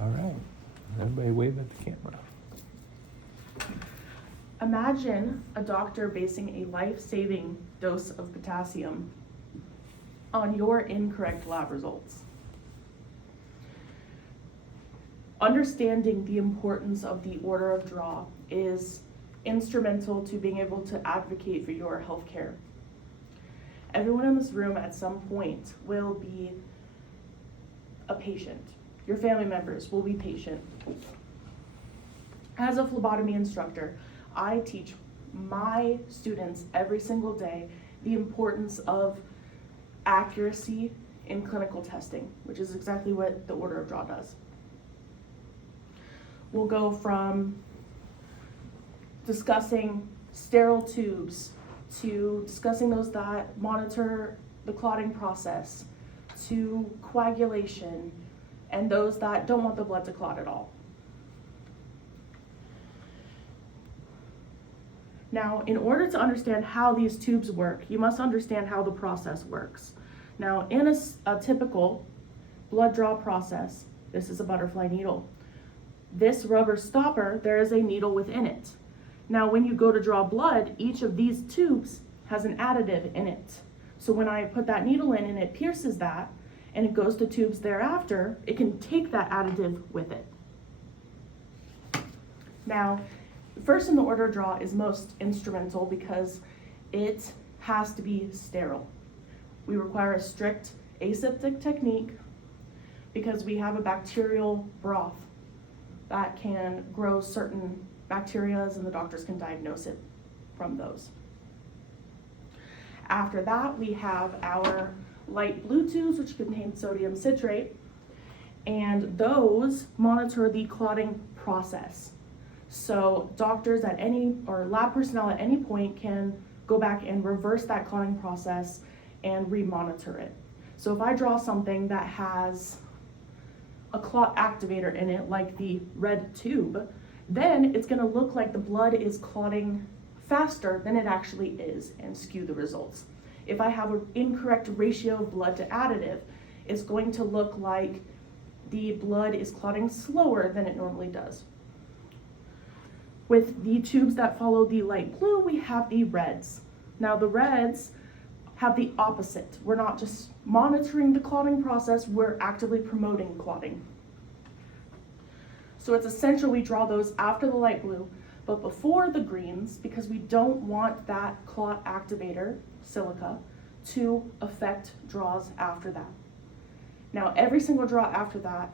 All right. Everybody wave at the camera. Imagine a doctor basing a life-saving dose of potassium on your incorrect lab results. Understanding the importance of the order of draw is instrumental to being able to advocate for your healthcare. Everyone in this room at some point will be a patient. Your family members will be patient. As a phlebotomy instructor, I teach my students every single day the importance of accuracy in clinical testing, which is exactly what the order of draw does. We'll go from discussing sterile tubes to discussing those that monitor the clotting process, to coagulation, and those that don't want the blood to clot at all. Now, in order to understand how these tubes work, you must understand how the process works. Now, in a typical blood draw process, this is a butterfly needle. This rubber stopper, there is a needle within it. Now, when you go to draw blood, each of these tubes has an additive in it. So when I put that needle in and it pierces that, and it goes to tubes thereafter, it can take that additive with it. Now, first in the order of draw is most instrumental because it has to be sterile. We require a strict aseptic technique because we have a bacterial broth that can grow certain bacteria, and the doctors can diagnose it from those. After that, we have our light blue tubes, which contain sodium citrate, and those monitor the clotting process. So doctors or lab personnel at any point can go back and reverse that clotting process and re-monitor it. So if I draw something that has a clot activator in it, like the red tube, then it's gonna look like the blood is clotting faster than it actually is and skew the results. If I have an incorrect ratio of blood to additive, it's going to look like the blood is clotting slower than it normally does. With the tubes that follow the light blue, we have the reds. Now the reds have the opposite. We're not just monitoring the clotting process, we're actively promoting clotting. So it's essential we draw those after the light blue, but before the greens, because we don't want that clot activator, silica, to affect draws after that. Now every single draw after that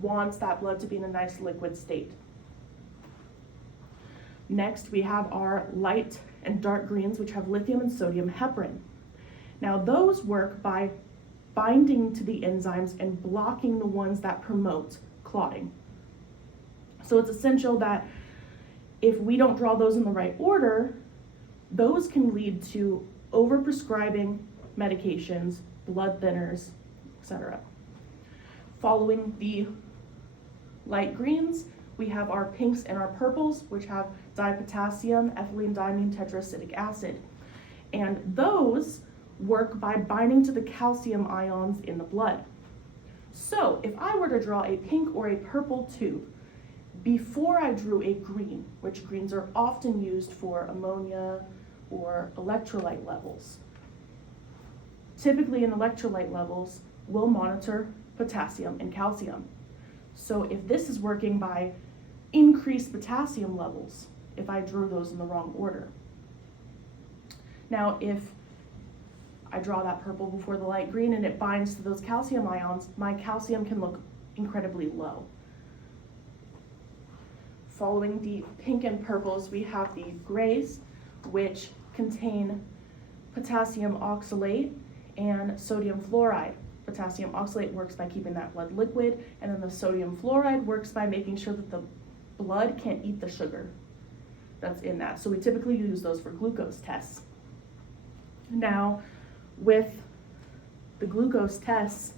wants that blood to be in a nice liquid state. Next, we have our light and dark greens, which have lithium and sodium heparin. Now those work by binding to the enzymes and blocking the ones that promote clotting. So it's essential that if we don't draw those in the right order, those can lead to overprescribing medications, blood thinners, etc. Following the light greens, we have our pinks and our purples, which have dipotassium, ethylene diamine tetraacetic acid. And those work by binding to the calcium ions in the blood. So if I were to draw a pink or a purple tube, before I drew a green, which greens are often used for ammonia or electrolyte levels, typically in electrolyte levels, we'll monitor potassium and calcium. So if this is working by increased potassium levels, if I drew those in the wrong order. Now, if I draw that purple before the light green and it binds to those calcium ions, my calcium can look incredibly low. Following the pink and purples, we have the grays, which contain potassium oxalate and sodium fluoride. Potassium oxalate works by keeping that blood liquid, and then the sodium fluoride works by making sure that the blood can't eat the sugar that's in that. So we typically use those for glucose tests. Now, with the glucose tests,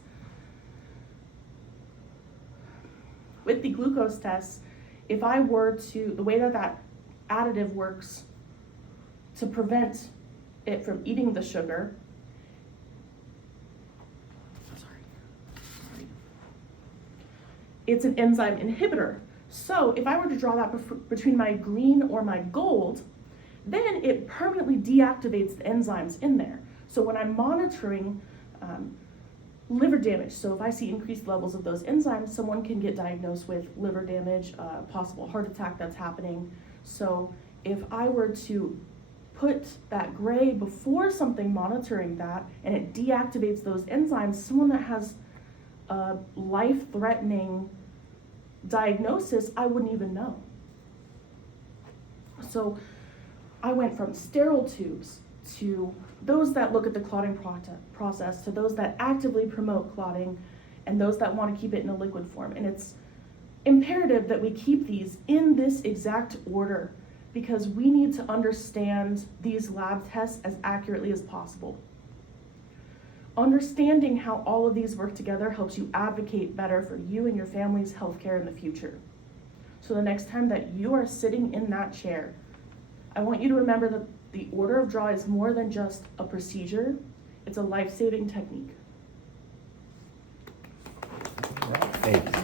if I were to, the way that additive works to prevent it from eating the sugar, it's an enzyme inhibitor. So if I were to draw that between my green or my gold, then it permanently deactivates the enzymes in there. So when I'm monitoring liver damage, so if I see increased levels of those enzymes, someone can get diagnosed with liver damage, possible heart attack that's happening. So if I were to put that gray before something monitoring that and it deactivates those enzymes, someone that has a life-threatening diagnosis, I wouldn't even know. So I went from sterile tubes to those that look at the clotting process, to those that actively promote clotting, and those that want to keep it in a liquid form. And it's imperative that we keep these in this exact order because we need to understand these lab tests as accurately as possible. Understanding how all of these work together helps you advocate better for you and your family's healthcare in the future. So the next time that you are sitting in that chair, I want you to remember that the order of draw is more than just a procedure, it's a life-saving technique. Hey.